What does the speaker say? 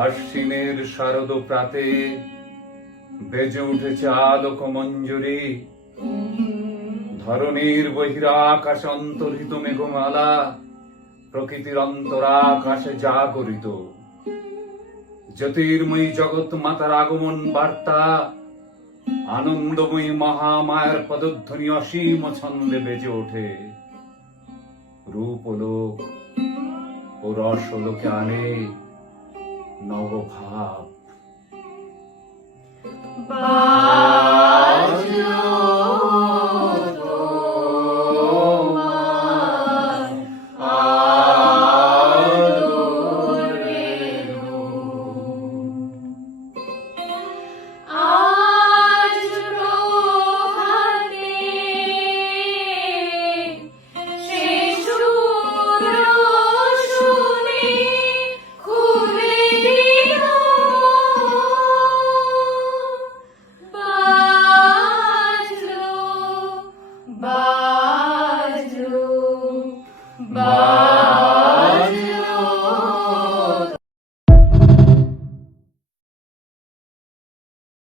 আশ্বিনের শারদ প্রাতে বেজে উঠেছে আলোক মঞ্জুরি। ধরণীর বহিরাকাশ অন্তর্হিত মেঘমালা প্রকৃতির অন্তরাকাশে জাগরিত। জ্যোতির্ময়ী জগৎ মাতার আগমন বার্তা আনন্দময়ী মহামায়ার পদধ্বনি অসীম ছন্দে বেজে ওঠে। রূপলোক ও রসলোকে আনে নবভাব। Bye.